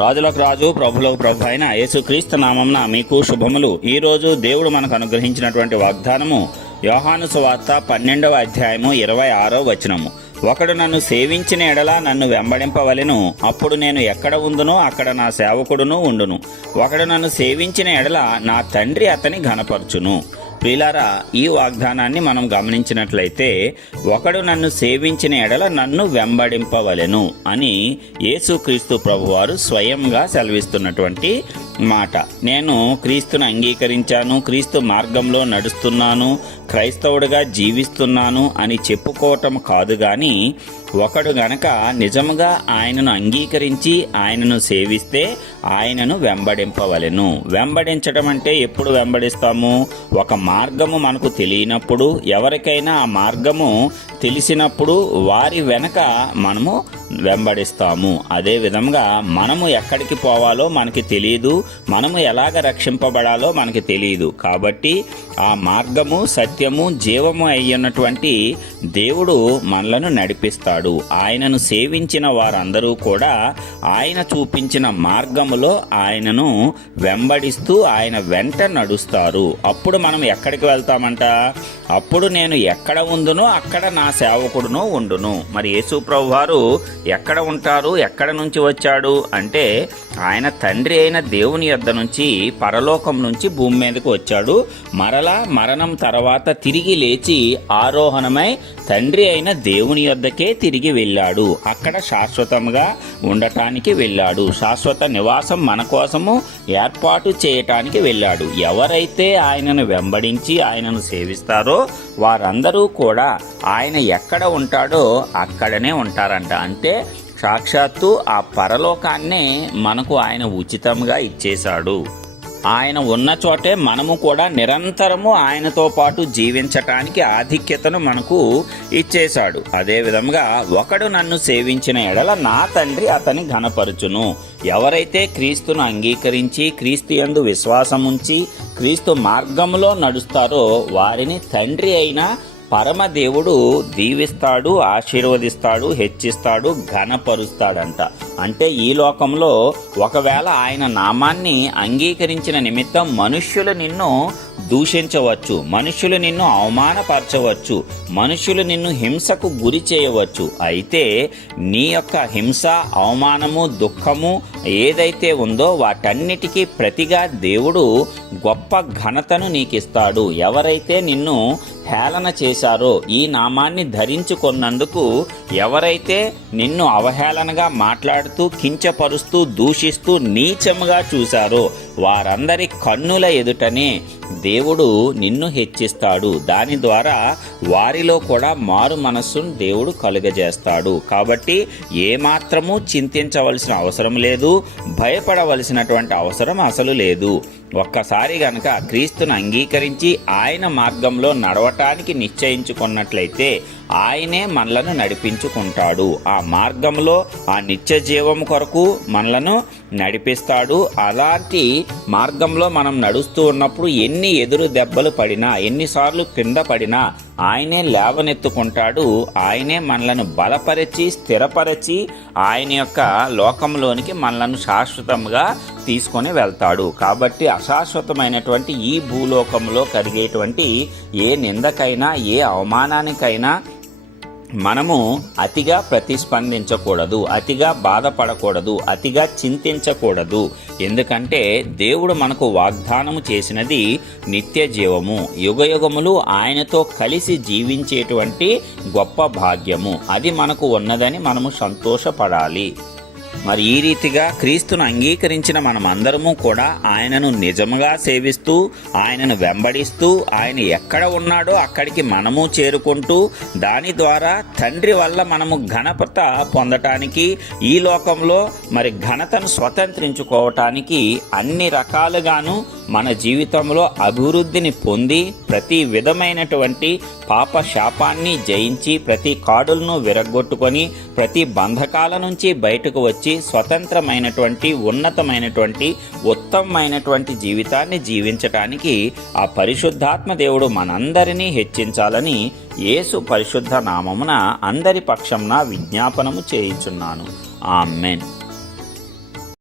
రాజులకు రాజు ప్రభులకు ప్రభు అయిన యేసుక్రీస్తు నామమున మీకు శుభములు. ఈరోజు దేవుడు మనకు అనుగ్రహించినటువంటి వాగ్దానము యోహాను సువార్త 12వ అధ్యాయము 26వ వచనము. ఒకడు నన్ను సేవించిన ఎడల నన్ను వెంబడింపవలెను, అప్పుడు నేను ఎక్కడ ఉందునో అక్కడ నా సేవకుడును ఉండును. ఒకడు నన్ను సేవించిన ఎడల నా తండ్రి అతని ఘనపరచును. ప్రియులారా, ఈ వాగ్దానాన్ని మనం గమనించినట్లయితే ఒకడు నన్ను సేవించిన ఎడల నన్ను వెంబడింపవలెను అని యేసుక్రీస్తు ప్రభువారు స్వయంగా సెలవిస్తున్నటువంటి మాట. నేను క్రీస్తును అంగీకరించాను, క్రీస్తు మార్గంలో నడుస్తున్నాను, క్రైస్తవుడిగా జీవిస్తున్నాను అని చెప్పుకోవటం కాదు గాని ఒకడు గనక నిజముగా ఆయనను అంగీకరించి ఆయనను సేవిస్తే ఆయనను వెంబడింపవలెను. వెంబడించడం అంటే ఎప్పుడు వెంబడిస్తాము? ఒక మార్గము మనకు తెలియనప్పుడు, ఎవరికైనా ఆ మార్గము తెలిసినప్పుడు వారి వెనక మనము వెంబడిస్తాము. అదే విధంగా మనము ఎక్కడికి పోవాలో మనకి తెలియదు, మనము ఎలాగ రక్షింపబడాలో మనకి తెలియదు. కాబట్టి ఆ మార్గము, సత్యము, జీవము అయ్యున్నటువంటి దేవుడు మనలను నడిపిస్తాడు. ఆయనను సేవించిన వారందరూ కూడా ఆయన చూపించిన మార్గములో ఆయనను వెంబడిస్తూ ఆయన వెంట నడుస్తారు. అప్పుడు మనం ఎక్కడికి వెళ్తామంట? అప్పుడు నేను ఎక్కడ ఉందునో అక్కడ నా సేవకుడును ఉండును. మరి యేసు ప్రభు వారు ఎక్కడ ఉంటారు, ఎక్కడ నుంచి వచ్చాడు అంటే ఆయన తండ్రి అయిన దేవుని యొద్ద నుంచి, పరలోకం నుంచి భూమి మీదకు వచ్చాడు. మరలా మరణం తర్వాత తిరిగి లేచి ఆరోహణమై తండ్రి అయిన దేవుని యొద్దకే తిరిగి వెళ్ళాడు. అక్కడ శాశ్వతంగా ఉండటానికి వెళ్ళాడు. శాశ్వత నివాసం మన కోసము ఏర్పాటు చేయటానికి వెళ్ళాడు. ఎవరైతే ఆయనను వెంబడించి ఆయనను సేవిస్తారో వారందరూ కూడా ఆయన ఎక్కడ ఉంటాడో అక్కడనే ఉంటారంట. అంటే సాక్షాత్తు ఆ పరలోకాన్నే మనకు ఆయన ఉచితంగా ఇచ్చేశాడు. ఆయన ఉన్న చోటే మనము కూడా నిరంతరము ఆయనతో పాటు జీవించటానికి ఆధిక్యతను మనకు ఇచ్చేశాడు. అదేవిధంగా ఒకడు నన్ను సేవించిన ఎడల నా తండ్రి అతని ఘనపరచును. ఎవరైతే క్రీస్తును అంగీకరించి క్రీస్తు యందు విశ్వాసముంచి క్రీస్తు మార్గంలో నడుస్తారో వారిని తండ్రి అయిన పరమదేవుడు దీవిస్తాడు, ఆశీర్వదిస్తాడు, హెచ్చిస్తాడు, ఘనపరుస్తాడంట. అంటే ఈ లోకంలో ఒకవేళ ఆయన నామాన్ని అంగీకరించిన నిమిత్తం మనుష్యులు నిన్ను దూషించవచ్చు, మనుష్యులు నిన్ను అవమానపరచవచ్చు, మనుష్యులు నిన్ను హింసకు గురి చేయవచ్చు. అయితే నీ యొక్క హింస, అవమానము, దుఃఖము ఏదైతే ఉందో వాటన్నిటికీ ప్రతిగా దేవుడు గొప్ప ఘనతను నీకిస్తాడు. ఎవరైతే నిన్ను హేళన చేశారో, ఈ నామాన్ని ధరించుకున్నందుకు ఎవరైతే నిన్ను అవహేళనగా మాట్లాడుతూ, కించపరుస్తూ, దూషిస్తూ, నీచముగా చూశారో వారందరి కన్నుల ఎదుటనే దేవుడు నిన్ను హెచ్చిస్తాడు. దాని ద్వారా వారిలో కూడా మారు మనస్సును దేవుడు కలుగజేస్తాడు. కాబట్టి ఏమాత్రము చింతించవలసిన అవసరం లేదు, భయపడవలసినటువంటి అవసరం అసలు లేదు. ఒక్కసారి గనక క్రీస్తును అంగీకరించి ఆయన మార్గంలో నడవటానికి నిశ్చయించుకున్నట్లయితే ఆయనే మనలను నడిపించుకుంటాడు. ఆ మార్గంలో ఆ నిత్య జీవము కొరకు మనలను నడిపిస్తాడు. అలాంటి మార్గంలో మనం నడుస్తూ ఉన్నప్పుడు ఎన్ని ఎదురు దెబ్బలు పడినా, ఎన్నిసార్లు కింద పడినా ఆయనే లేవనెత్తుకుంటాడు. ఆయనే మనలను బలపరిచి, స్థిరపరిచి ఆయన యొక్క లోకంలోనికి మనలను శాశ్వతంగా తీసుకొని వెళ్తాడు. కాబట్టి అశాశ్వతమైనటువంటి ఈ భూలోకంలో కలిగేటువంటి ఏ నిందకైనా, ఏ అవమానానికైనా మనము అతిగా ప్రతిస్పందించకూడదు, అతిగా బాధపడకూడదు, అతిగా చింతించకూడదు. ఎందుకంటే దేవుడు మనకు వాగ్దానము చేసినది నిత్య జీవము, యుగయుగములు ఆయనతో కలిసి జీవించేటువంటి గొప్ప భాగ్యము. అది మనకు ఉన్నదని మనము సంతోషపడాలి. మరి ఈ రీతిగా క్రీస్తును అంగీకరించిన మనమందరము కూడా ఆయనను నిజముగా సేవిస్తూ, ఆయనను వెంబడిస్తూ, ఆయన ఎక్కడ ఉన్నాడో అక్కడికి మనము చేరుకుంటూ, దాని ద్వారా తండ్రి వల్ల మనము ఘనత పొందటానికి, ఈ లోకంలో మరి ఘనతను స్వతంత్రించుకోవటానికి అన్ని రకాలుగాను మన జీవితంలో అభివృద్ధిని పొంది ప్రతి విధమైనటువంటి పాప శాపాన్ని జయించి, ప్రతి కాడులను విరగ్గొట్టుకొని, ప్రతి బంధకాల నుంచి బయటకు వచ్చి స్వతంత్రమైనటువంటి, ఉన్నతమైనటువంటి, ఉత్తమమైనటువంటి జీవితాన్ని జీవించటానికి ఆ పరిశుద్ధాత్మ దేవుడు మనందరినీ హెచ్చించాలని యేసు పరిశుద్ధ నామమున అందరి పక్షంన విజ్ఞాపనము చేయుచున్నాను. ఆమేన్.